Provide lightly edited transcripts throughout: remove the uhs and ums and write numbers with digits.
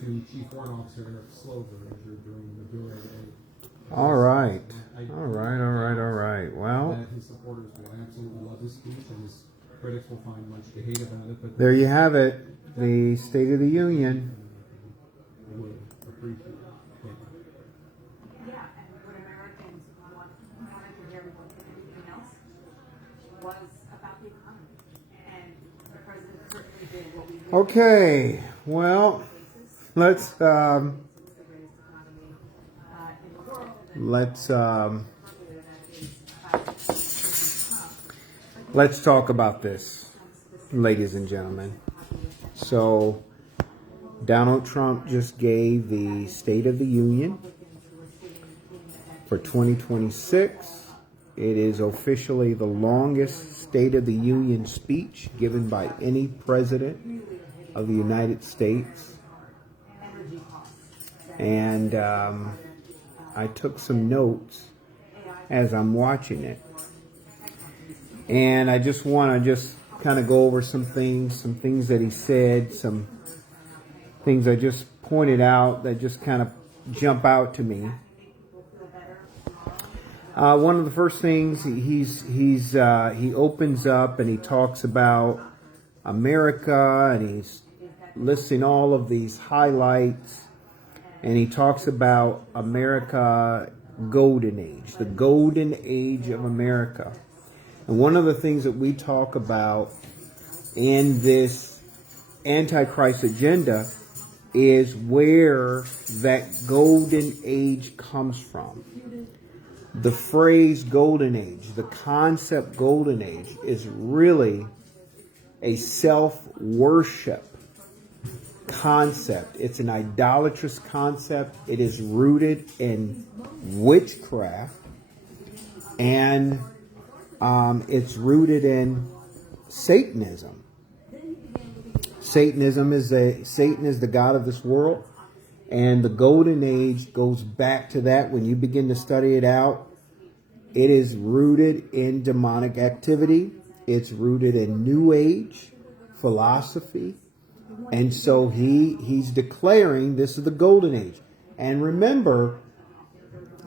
to Chief Warrant Officer Eric Slover during the Bureau Day. All right. All right. Well, that his supporters will absolutely love his speech, and his critics will find much to hate about it. But there you have it, the State of the Union. would appreciate it. Yeah, and what Americans wanted to hear more than anything else was about the economy. And the president certainly did what we did. Okay, well, let's talk about this, ladies and gentlemen. So, Donald Trump just gave the State of the Union for 2026. It is officially the longest State of the Union speech given by any president of the United States. And I took some notes as I'm watching it. And I just want to kind of go over some things that he said, some things I just pointed out that just kind of jump out to me. One of the first things he opens up and he talks about America, and he's listing all of these highlights, and he talks about America golden age, the golden age of America. And one of the things that we talk about in this Antichrist agenda is where that golden age comes from. The phrase golden age, the concept golden age, is really a self-worship concept. It's an idolatrous concept. It is rooted in witchcraft, and it's rooted in Satanism. Satan is the god of this world, and the golden age goes back to that. When you begin to study it out, it is rooted in demonic activity. It's rooted in New Age philosophy. And so he's declaring this is the golden age. And remember,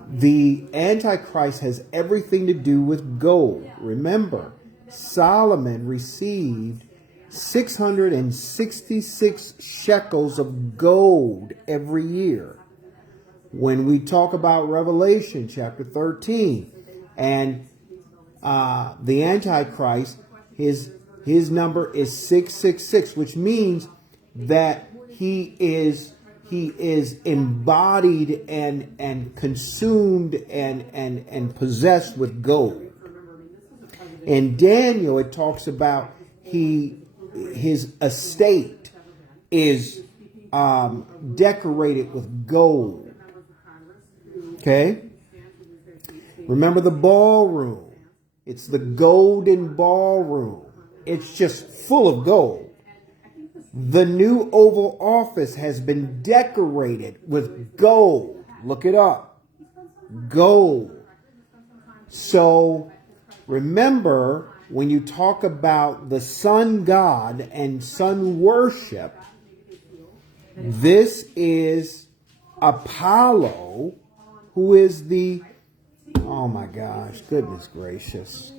the Antichrist has everything to do with gold. Remember, Solomon received 666 shekels of gold every year. When we talk about Revelation chapter 13 and the Antichrist, his number is 666, which means that he is embodied and consumed and possessed with gold. In Daniel, it talks about his estate is decorated with gold. Okay? Remember the ballroom. It's the golden ballroom. It's just full of gold. The new Oval Office has been decorated with gold. Look it up. Gold. So remember, when you talk about the sun god and sun worship, this is Apollo, who is the, oh my gosh, goodness gracious.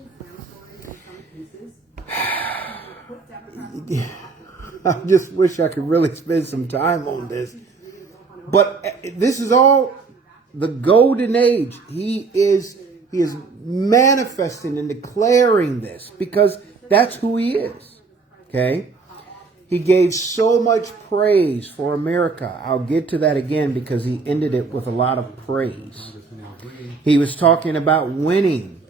I just wish I could really spend some time on this. But this is all the golden age. He is manifesting and declaring this because that's who he is. Okay? He gave so much praise for America. I'll get to that again because he ended it with a lot of praise. He was talking about winning.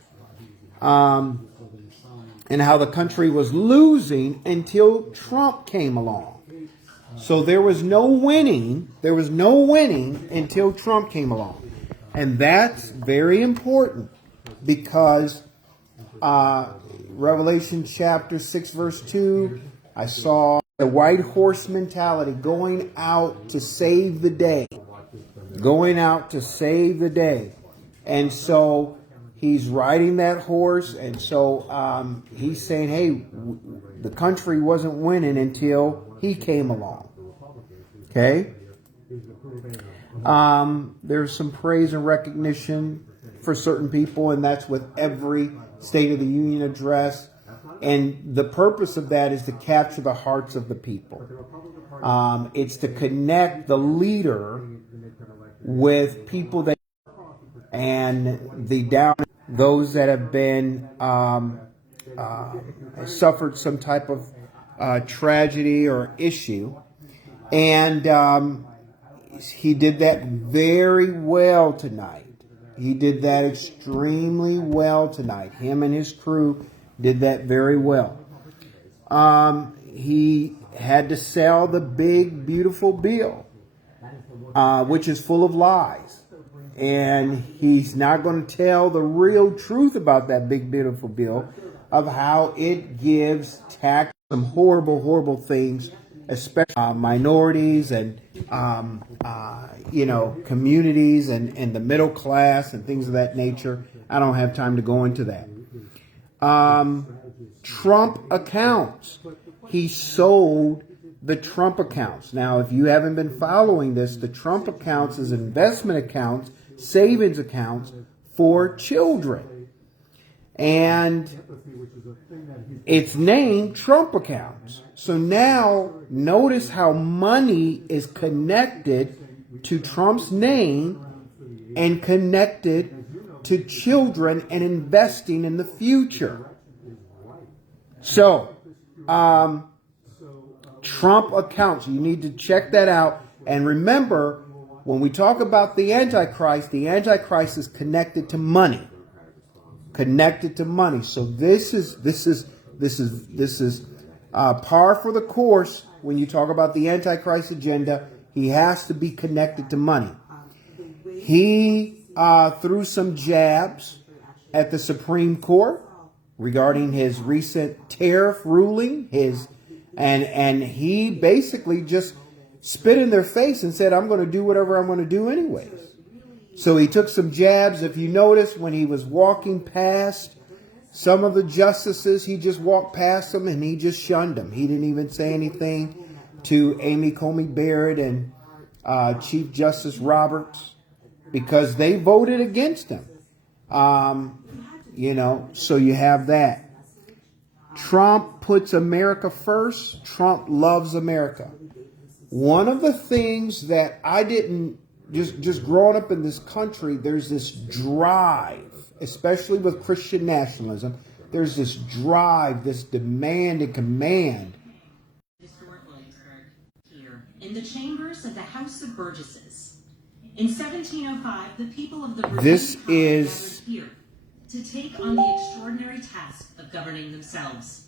And how the country was losing until Trump came along. So there was no winning. There was no winning until Trump came along. And that's very important because Revelation chapter 6 verse 2, I saw the white horse mentality going out to save the day. Going out to save the day. And so he's riding that horse, and so he's saying, hey, the country wasn't winning until he came along. Okay? There's some praise and recognition for certain people, and that's with every State of the Union address. And the purpose of that is to capture the hearts of the people. It's to connect the leader with people that and the down, those that have been suffered some type of tragedy or issue. And he did that very well tonight. He did that extremely well tonight. Him and his crew did that very well. He had to sell the big, beautiful bill, which is full of lies. And he's not going to tell the real truth about that big, beautiful bill of how it gives tax some horrible, horrible things, especially minorities and, communities and the middle class and things of that nature. I don't have time to go into that. Trump accounts. He sold the Trump accounts. Now, if you haven't been following this, the Trump accounts is investment accounts, savings accounts for children. And it's named Trump accounts. So now notice how money is connected to Trump's name and connected to children and investing in the future. So, Trump accounts, you need to check that out. And remember, when we talk about the Antichrist is connected to money. Connected to money. So this is par for the course. When you talk about the Antichrist agenda, he has to be connected to money. He threw some jabs at the Supreme Court regarding his recent tariff ruling. And he basically just spit in their face and said, I'm going to do whatever I'm going to do anyways. So he took some jabs. If you notice, when he was walking past some of the justices, he just walked past them and he just shunned them. He didn't even say anything to Amy Coney Barrett and Chief Justice Roberts because they voted against him. So you have that. Trump puts America first. Trump loves America. One of the things that I didn't, just growing up in this country, there's this drive, especially with Christian nationalism, there's this drive, this demand and command. Historic Williamsburg, here, in the chambers of the House of Burgesses. In 1705, the people of the This is gathered here to take on the extraordinary task of governing themselves.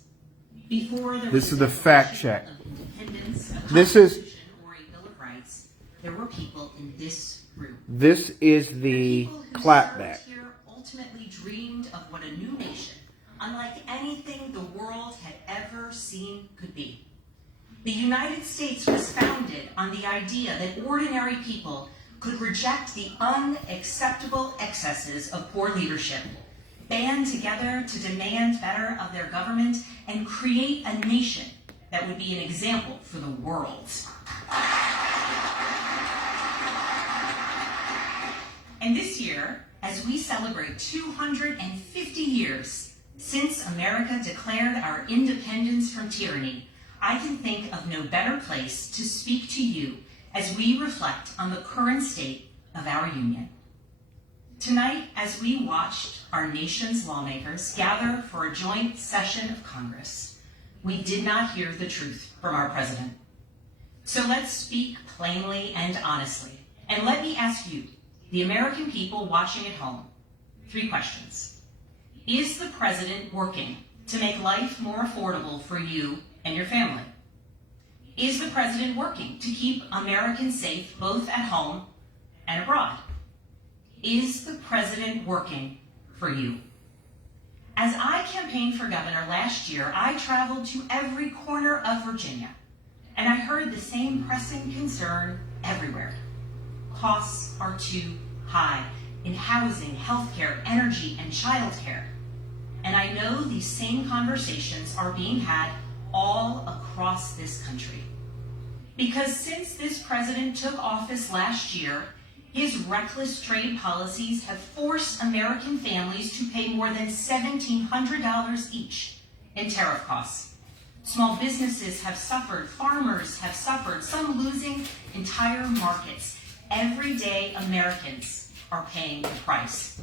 Before there This was is the fact check. of independence, a This is constitution, or a Bill of Rights, there were people in this room. This is the People who clapback. served here ultimately dreamed of what a new nation, unlike anything the world had ever seen, could be. The United States was founded on the idea that ordinary people could reject the unacceptable excesses of poor leadership, band together to demand better of their government, and create a nation that would be an example for the world. And this year, as we celebrate 250 years since America declared our independence from tyranny, I can think of no better place to speak to you as we reflect on the current state of our union. Tonight, as we watched our nation's lawmakers gather for a joint session of Congress, we did not hear the truth from our president. So let's speak plainly and honestly. And let me ask you, the American people watching at home, 3 questions. Is the president working to make life more affordable for you and your family? Is the president working to keep Americans safe both at home and abroad? Is the president working for you? As I campaigned for governor last year, I traveled to every corner of Virginia, and I heard the same pressing concern everywhere. Costs are too high in housing, healthcare, energy, and childcare. And I know these same conversations are being had all across this country. Because since this president took office last year, his reckless trade policies have forced American families to pay more than $1,700 each in tariff costs. Small businesses have suffered, farmers have suffered, some losing entire markets. Everyday Americans are paying the price.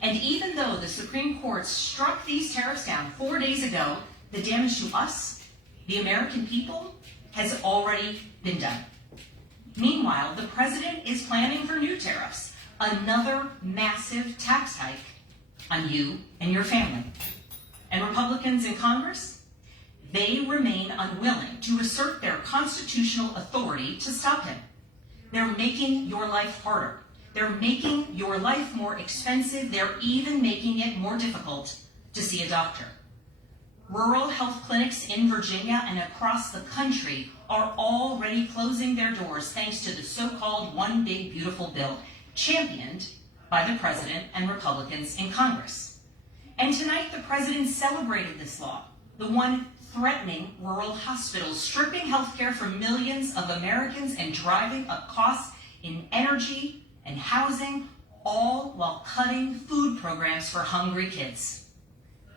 And even though the Supreme Court struck these tariffs down 4 days ago, the damage to us, the American people, has already been done. Meanwhile, the president is planning for new tariffs, another massive tax hike on you and your family. And Republicans in Congress, they remain unwilling to assert their constitutional authority to stop him. They're making your life harder. They're making your life more expensive. They're even making it more difficult to see a doctor. Rural health clinics in Virginia and across the country are already closing their doors thanks to the so-called One Big Beautiful Bill, championed by the president and Republicans in Congress. And tonight, the president celebrated this law, the one threatening rural hospitals, stripping health care from millions of Americans and driving up costs in energy and housing, all while cutting food programs for hungry kids.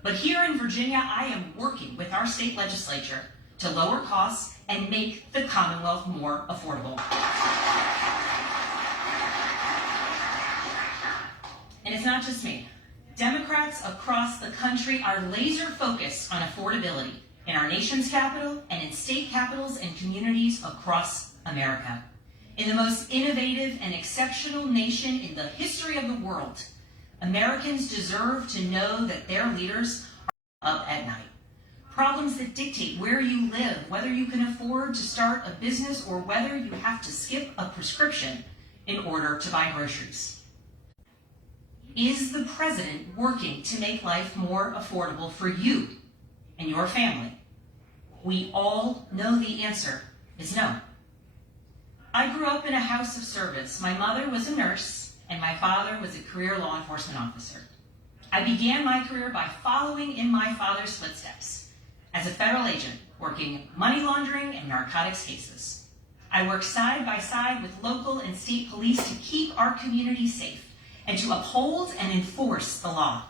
But here in Virginia, I am working with our state legislature to lower costs and make the Commonwealth more affordable. And it's not just me. Democrats across the country are laser focused on affordability in our nation's capital and in state capitals and communities across America. In the most innovative and exceptional nation in the history of the world, Americans deserve to know that their leaders are up at night. Problems that dictate where you live, whether you can afford to start a business or whether you have to skip a prescription in order to buy groceries. Is the president working to make life more affordable for you and your family? We all know the answer is no. I grew up in a house of service. My mother was a nurse, and my father was a career law enforcement officer. I began my career by following in my father's footsteps as a federal agent, working money laundering and narcotics cases. I worked side by side with local and state police to keep our community safe and to uphold and enforce the law.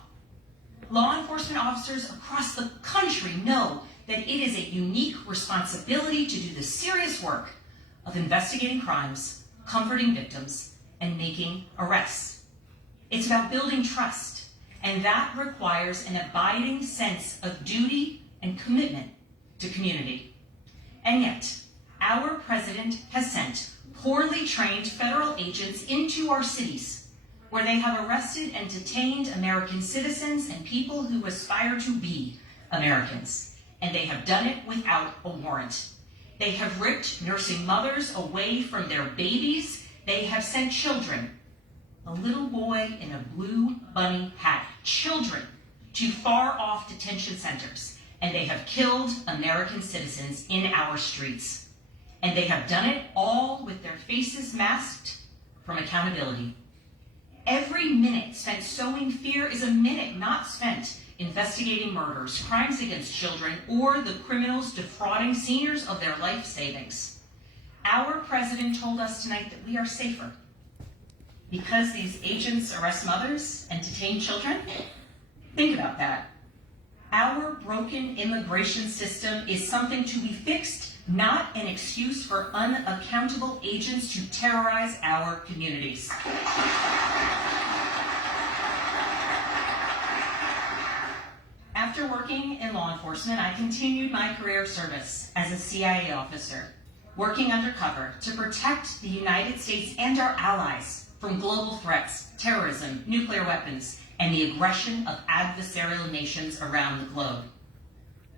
Law enforcement officers across the country know that it is a unique responsibility to do the serious work of investigating crimes, comforting victims, and making arrests. It's about building trust, and that requires an abiding sense of duty and commitment to community. And yet, our president has sent poorly trained federal agents into our cities, where they have arrested and detained American citizens and people who aspire to be Americans. And they have done it without a warrant. They have ripped nursing mothers away from their babies. They have sent children, a little boy in a blue bunny hat, children to far-off detention centers. And they have killed American citizens in our streets. And they have done it all with their faces masked from accountability. Every minute spent sowing fear is a minute not spent investigating murders, crimes against children, or the criminals defrauding seniors of their life savings. Our president told us tonight that we are safer because these agents arrest mothers and detain children. Think about that. Our broken immigration system is something to be fixed, not an excuse for unaccountable agents to terrorize our communities. After working in law enforcement, I continued my career of service as a CIA officer, working undercover to protect the United States and our allies from global threats, terrorism, nuclear weapons, and the aggression of adversarial nations around the globe.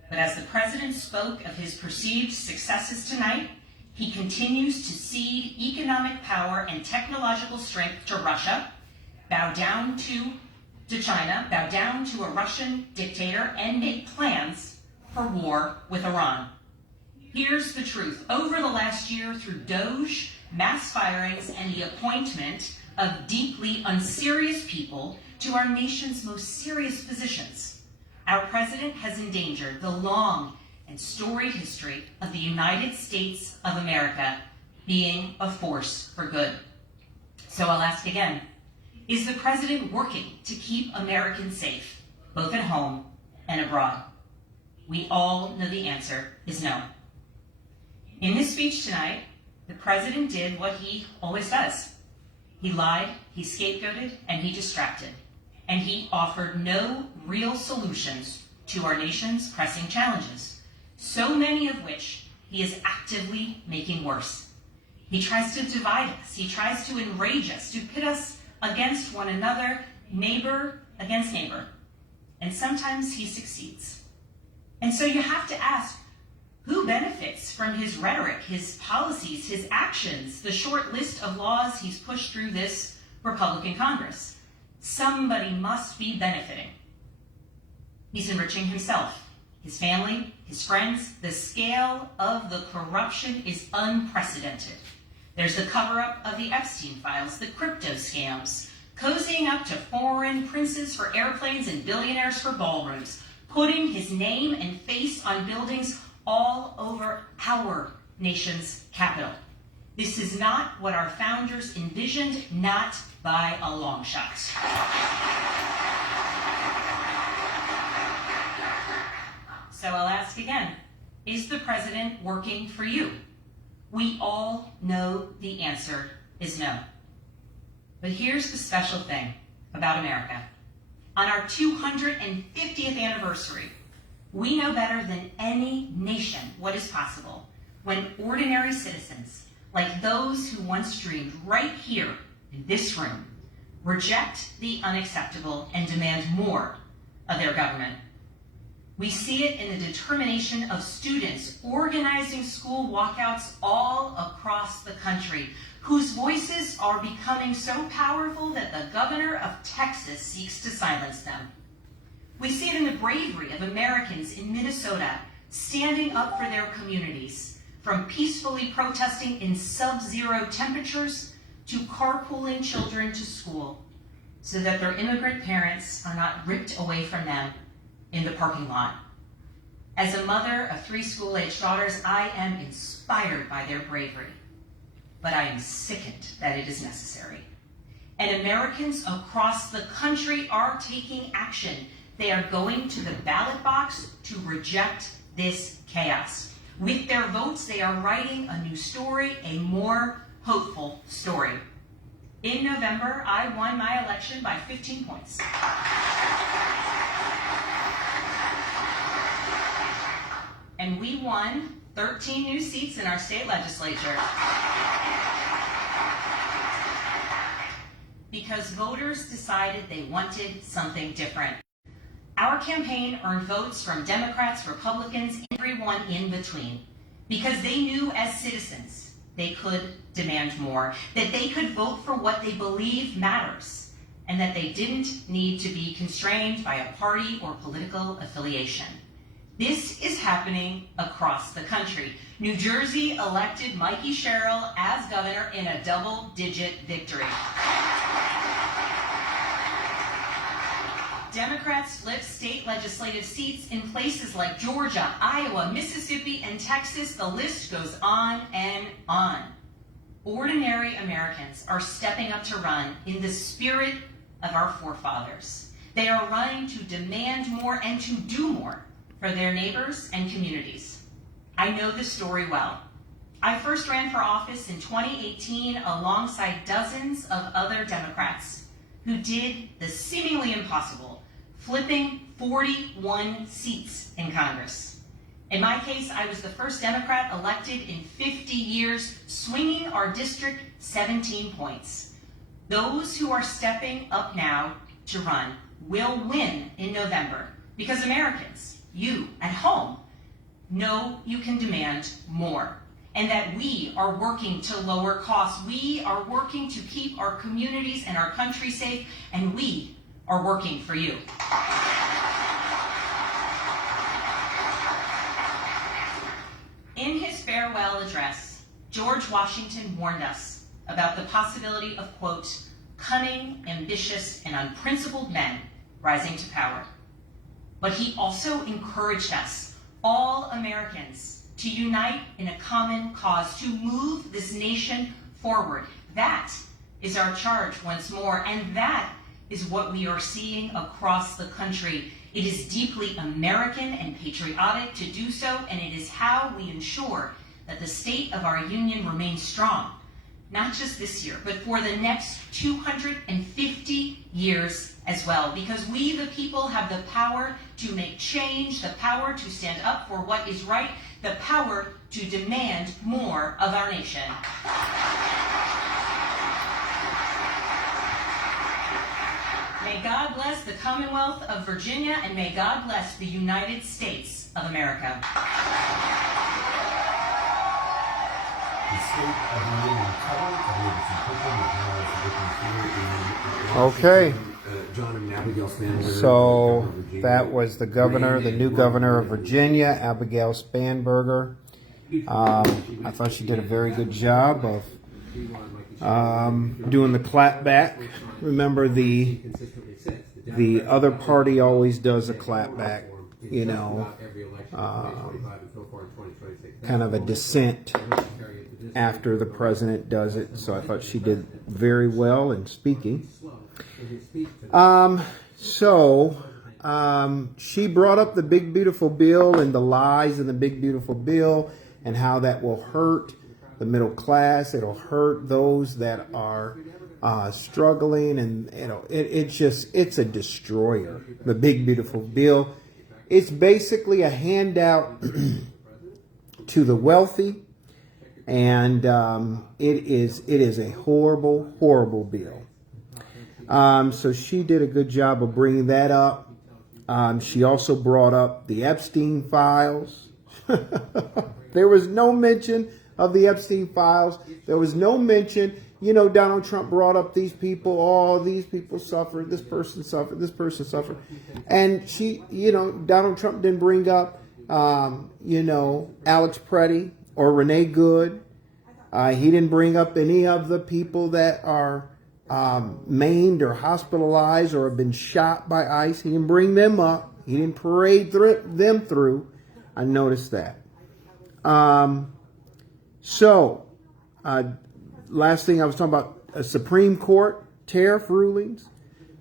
But as the president spoke of his perceived successes tonight, he continues to cede economic power and technological strength to Russia, bow down to China, bow down to a Russian dictator, and make plans for war with Iran. Here's the truth. Over the last year, through Doge, mass firings, and the appointment of deeply unserious people to our nation's most serious positions, our president has endangered the long and storied history of the United States of America being a force for good. So I'll ask again, is the president working to keep Americans safe, both at home and abroad? We all know the answer is no. In his speech tonight, the president did what he always does. He lied, he scapegoated, and he distracted. And he offered no real solutions to our nation's pressing challenges, so many of which he is actively making worse. He tries to divide us. He tries to enrage us, to pit us against one another, neighbor against neighbor. And sometimes he succeeds. And so you have to ask, who benefits from his rhetoric, his policies, his actions, the short list of laws he's pushed through this Republican Congress? Somebody must be benefiting. He's enriching himself, his family, his friends. The scale of the corruption is unprecedented. There's the cover-up of the Epstein files, the crypto scams, cozying up to foreign princes for airplanes and billionaires for ballrooms, putting his name and face on buildings all over our nation's capital. This is not what our founders envisioned, not by a long shot. So I'll ask again, is the president working for you? We all know the answer is no. But here's the special thing about America. On our 250th anniversary, we know better than any nation what is possible when ordinary citizens, like those who once dreamed right here in this room, reject the unacceptable and demand more of their government. We see it in the determination of students organizing school walkouts all across the country, whose voices are becoming so powerful that the governor of Texas seeks to silence them. We see it in the bravery of Americans in Minnesota standing up for their communities, from peacefully protesting in sub-zero temperatures to carpooling children to school so that their immigrant parents are not ripped away from them in the parking lot. As a mother of 3 school-age daughters, I am inspired by their bravery, but I am sickened that it is necessary. And Americans across the country are taking action. They are going to the ballot box to reject this chaos. With their votes, they are writing a new story, a more hopeful story. In November, I won my election by 15 points. And we won 13 new seats in our state legislature. Because voters decided they wanted something different. Our campaign earned votes from Democrats, Republicans, and everyone in between. Because they knew as citizens they could demand more, that they could vote for what they believe matters, and that they didn't need to be constrained by a party or political affiliation. This is happening across the country. New Jersey elected Mikey Sherrill as governor in a double-digit victory. Democrats flipped state legislative seats in places like Georgia, Iowa, Mississippi, and Texas. The list goes on and on. Ordinary Americans are stepping up to run in the spirit of our forefathers. They are running to demand more and to do more for their neighbors and communities. I know this story well. I first ran for office in 2018 alongside dozens of other Democrats who did the seemingly impossible, flipping 41 seats in Congress. In my case, I was the first Democrat elected in 50 years, swinging our district 17 points. Those who are stepping up now to run will win in November because Americans, you at home, know you can demand more and that we are working to lower costs. We are working to keep our communities and our country safe, and we are working for you. In his farewell address, George Washington warned us about the possibility of, quote, cunning, ambitious, and unprincipled men rising to power. But he also encouraged us, all Americans to unite in a common cause, to move this nation forward. That is our charge once more, and that is what we are seeing across the country. It is deeply American and patriotic to do so, and it is how we ensure that the state of our union remains strong, not just this year, but for the next 250 years as well, because we, the people, have the power to make change, the power to stand up for what is right, the power to demand more of our nation. May God bless the Commonwealth of Virginia, and may God bless the United States of America. Okay. John and Abigail Spanberger. So that was the governor, the new governor of Virginia, Abigail Spanberger. I thought she did a very good job of doing the clapback. Remember, the other party always does a clapback, you know, kind of a dissent after the president does it. So I thought she did very well in speaking. She brought up the big beautiful bill and the lies in the big beautiful bill and how that will hurt the middle class. It'll hurt those that are struggling, and it's a destroyer. The big beautiful bill. It's basically a handout to the wealthy, and it is a horrible, horrible bill. So she did a good job of bringing that up. She also brought up the Epstein files. There was no mention of the Epstein files. There was no mention, Donald Trump brought up these people. Oh, these people suffered. This person suffered. This person suffered. And Donald Trump didn't bring up, Alex Preddy or Renee Good. He didn't bring up any of the people that are maimed or hospitalized or have been shot by ICE. He didn't bring them up. He didn't parade them through. I noticed that. Last thing I was talking about, Supreme Court tariff rulings.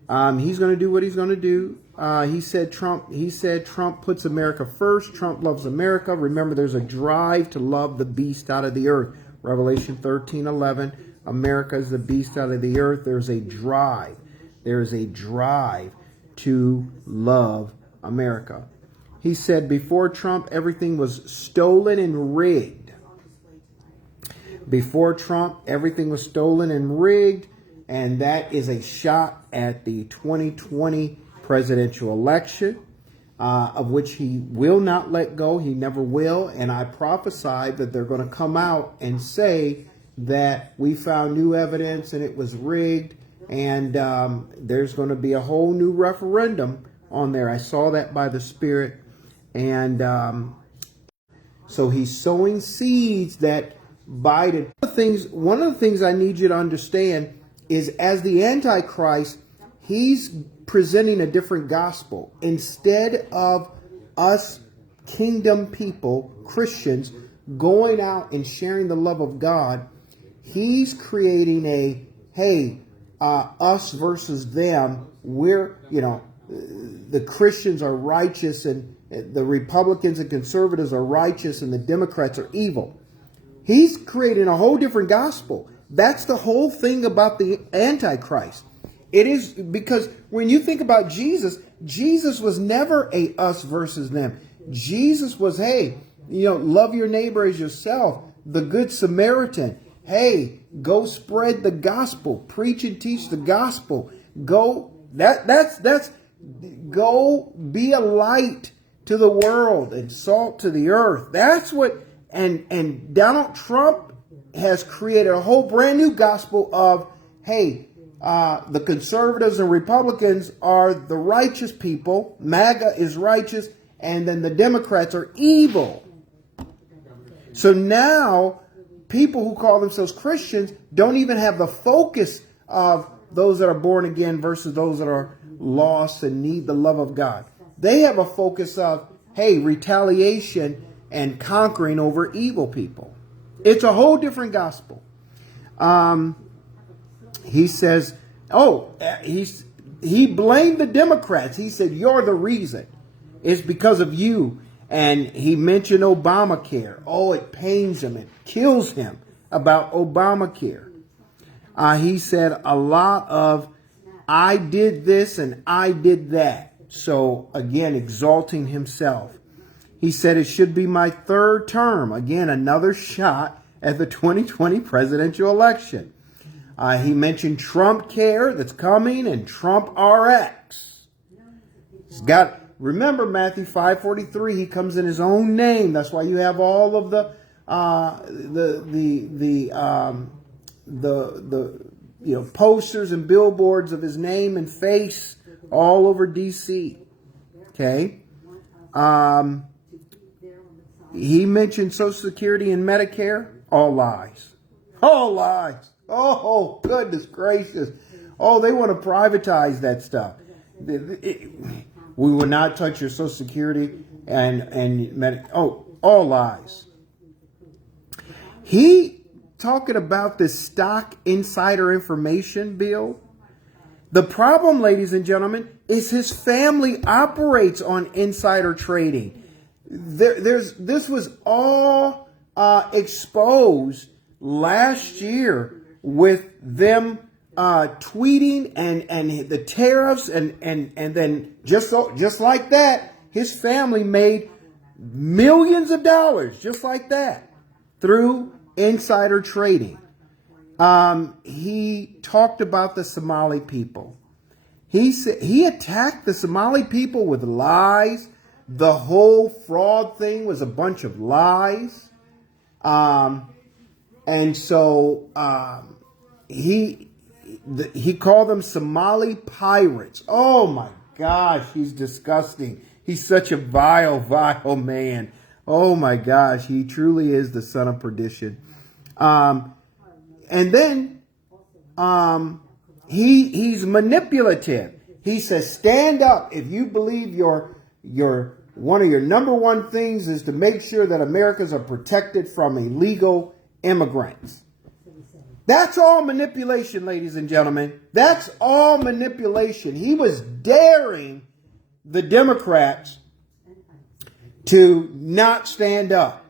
He's going to do what he's going to do. He said Trump puts America first. Trump loves America. Remember, there's a drive to love the beast out of the earth. Revelation 13:11. America is the beast out of the earth. There's a drive. There is a drive to love America. He said before Trump, everything was stolen and rigged. Before Trump, everything was stolen and rigged. And that is a shot at the 2020 presidential election, of which he will not let go. He never will. And I prophesied that they're going to come out and say that we found new evidence and it was rigged. And there's going to be a whole new referendum on there. I saw that by the Spirit. And so he's sowing seeds that Biden. One of the things I need you to understand is, as the Antichrist, he's presenting a different gospel. Instead of us kingdom people, Christians, going out and sharing the love of God, he's creating us versus them. We're, the Christians are righteous and the Republicans and conservatives are righteous and the Democrats are evil. He's creating a whole different gospel. That's the whole thing about the Antichrist. It is because when you think about Jesus, Jesus was never a us versus them. Jesus was, love your neighbor as yourself, the Good Samaritan. Hey, go spread the gospel, preach and teach the gospel. Go, go be a light to the world and salt to the earth. That's what, and Donald Trump has created a whole brand new gospel of, the conservatives and Republicans are the righteous people. MAGA is righteous. And then the Democrats are evil. So now people who call themselves Christians don't even have the focus of those that are born again versus those that are lost and need the love of God. They have a focus of, hey, retaliation and conquering over evil people. It's a whole different gospel. He says, he blamed the Democrats. He said, you're the reason. It's because of you. And he mentioned Obamacare. Oh, it pains him. It kills him about Obamacare. He said a lot of, I did this and I did that. So again, exalting himself. He said it should be my third term. Again, another shot at the 2020 presidential election. He mentioned Trump Care that's coming and Trump RX. He's got, remember Matthew 5:43, he comes in his own name. That's why you have all of the posters and billboards of his name and face all over DC. Okay. He mentioned Social Security and Medicare. All lies. All lies. Oh, goodness gracious. Oh, they want to privatize that stuff. We will not touch your Social Security and Medicare. Oh, all lies. He talking about this stock insider information bill. The problem, ladies and gentlemen, is his family operates on insider trading. This was all exposed last year with them tweeting and the tariffs and then just like that, his family made millions of dollars just like that through insider trading. He talked about the Somali people. He said he attacked the Somali people with lies. The whole fraud thing was a bunch of lies. And so he called them Somali pirates. Oh my gosh, he's disgusting. He's such a vile, vile man. Oh my gosh, he truly is the son of perdition. And then he's manipulative. He says, stand up if you believe your one of your number one things is to make sure that Americans are protected from illegal immigrants. That's all manipulation, ladies and gentlemen. That's all manipulation. He was daring the Democrats to not stand up.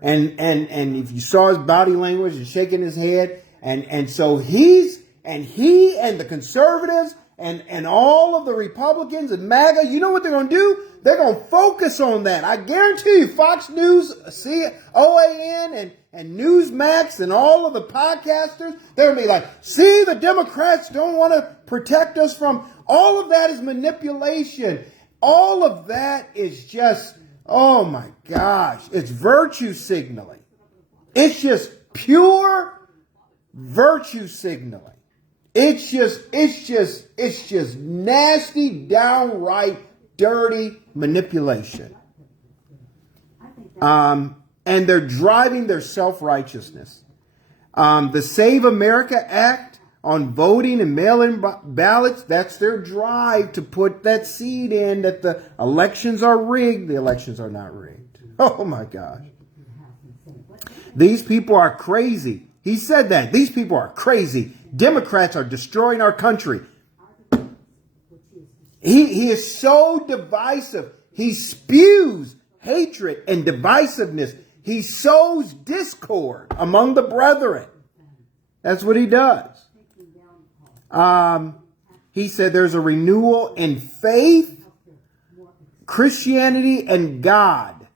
And if you saw his body language and shaking his head, and so he and the conservatives and all of the Republicans and MAGA, you know what they're going to do? They're going to focus on that. I guarantee you, Fox News, OAN, and Newsmax, and all of the podcasters, they're going to be like, see, the Democrats don't want to protect us from. All of that is manipulation. All of that is just, oh my gosh, it's virtue signaling. It's just pure virtue signaling. It's just nasty, downright dirty manipulation. And they're driving their self-righteousness. The Save America Act on voting and mail-in ballots, that's their drive to put that seed in that the elections are rigged. The elections are not rigged. Oh my gosh. These people are crazy. He said that. These people are crazy. Democrats are destroying our country. He is so divisive. He spews hatred and divisiveness. He sows discord among the brethren. That's what he does. He said there's a renewal in faith, Christianity, and God.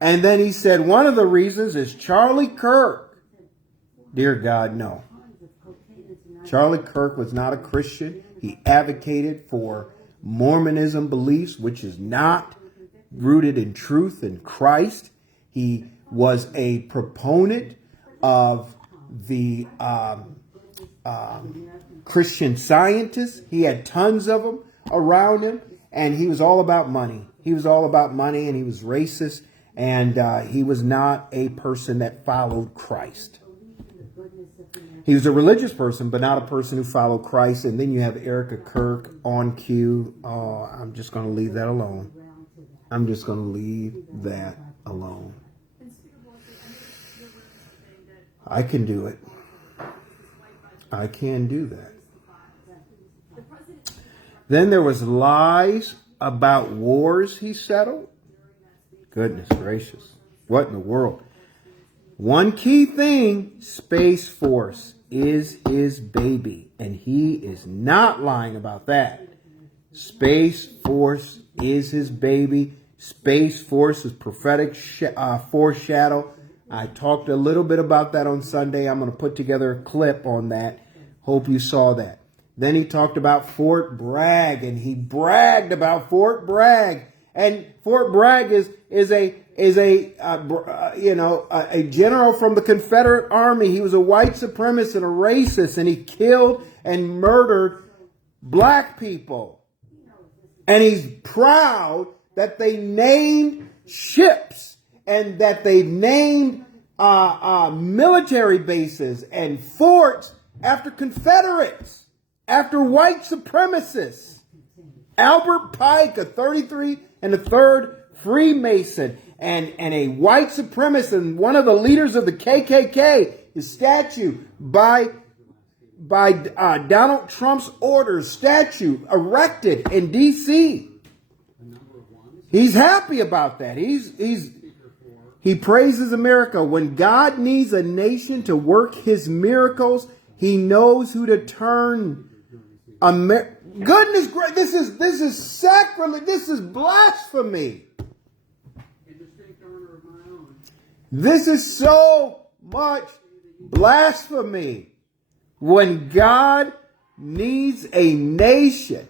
And then he said one of the reasons is Charlie Kirk. Dear God, no. Charlie Kirk was not a Christian. He advocated for Mormonism beliefs, which is not rooted in truth in Christ. He was a proponent of the Christian Scientists. He had tons of them around him, and he was all about money. He was all about money, and he was racist, and he was not a person that followed Christ. He was a religious person, but not a person who followed Christ. And then you have Erica Kirk on cue. Oh, I'm just going to leave that alone. I'm just going to leave that alone. I can do it. I can do that. Then there was lies about wars he settled. Goodness gracious. What in the world? One key thing, Space Force is his baby. And he is not lying about that. Space Force is his baby. Space Force is prophetic foreshadow. I talked a little bit about that on Sunday. I'm going to put together a clip on that. Hope you saw that. Then he talked about Fort Bragg, and he bragged about Fort Bragg. And Fort Bragg is a general from the Confederate Army. He was a white supremacist and a racist, and he killed and murdered black people. And he's proud that they named ships and that they named military bases and forts after Confederates, after white supremacists. Albert Pike, a 33 and a third Freemason, and a white supremacist, and one of the leaders of the KKK, his statue by Donald Trump's orders, statue erected in D.C. He's happy about that. He praises America. When God needs a nation to work his miracles, he knows who to turn. Goodness gracious, this is sacrilege. This is blasphemy. This is so much blasphemy. When God needs a nation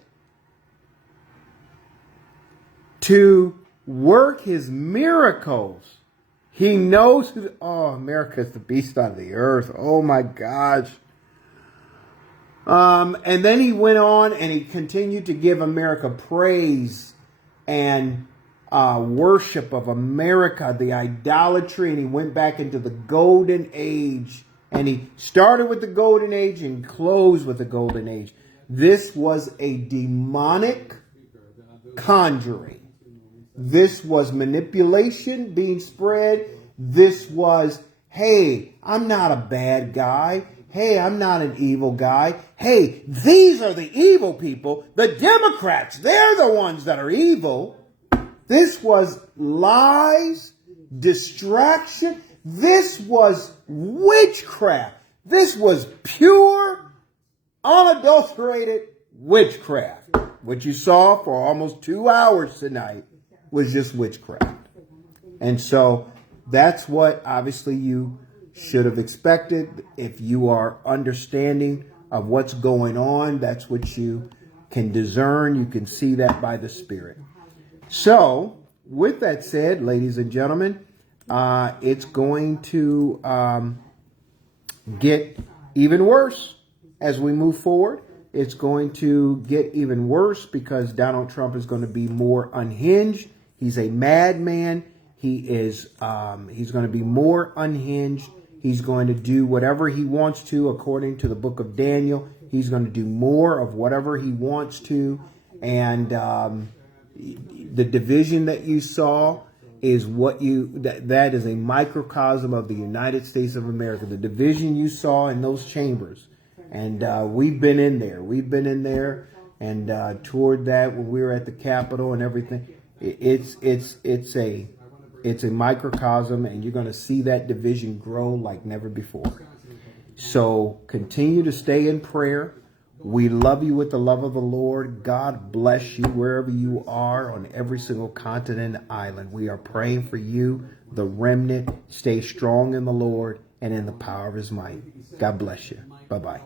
to work his miracles, he knows who. America is the beast out of the earth. Oh my gosh. And then he went on and he continued to give America praise and worship of America, the idolatry, and he went back into the golden age. And he started with the golden age and closed with the golden age. This was a demonic conjuring. This was manipulation being spread. This was, hey, I'm not a bad guy. Hey, I'm not an evil guy. Hey, these are the evil people. The Democrats, they're the ones that are evil. This was lies, distraction. This was witchcraft. This was pure, unadulterated witchcraft. What you saw for almost 2 hours tonight was just witchcraft. And so that's what obviously you should have expected. If you are understanding of what's going on, that's what you can discern. You can see that by the Spirit. So with that said, ladies and gentlemen, it's going to get even worse as we move forward. It's going to get even worse because Donald Trump is going to be more unhinged. He's a madman. He's going to be more unhinged. He's going to do whatever he wants to, according to the book of Daniel. He's going to do more of whatever he wants to. And the division that you saw is that is a microcosm of the United States of America. The division you saw in those chambers. And we've been in there. We've been in there and toured that when we were at the Capitol and everything. It's a microcosm, and you're going to see that division grow like never before. So continue to stay in prayer. We love you with the love of the Lord. God bless you wherever you are on every single continent and island. We are praying for you, the remnant. Stay strong in the Lord and in the power of his might. God bless you. Bye-bye.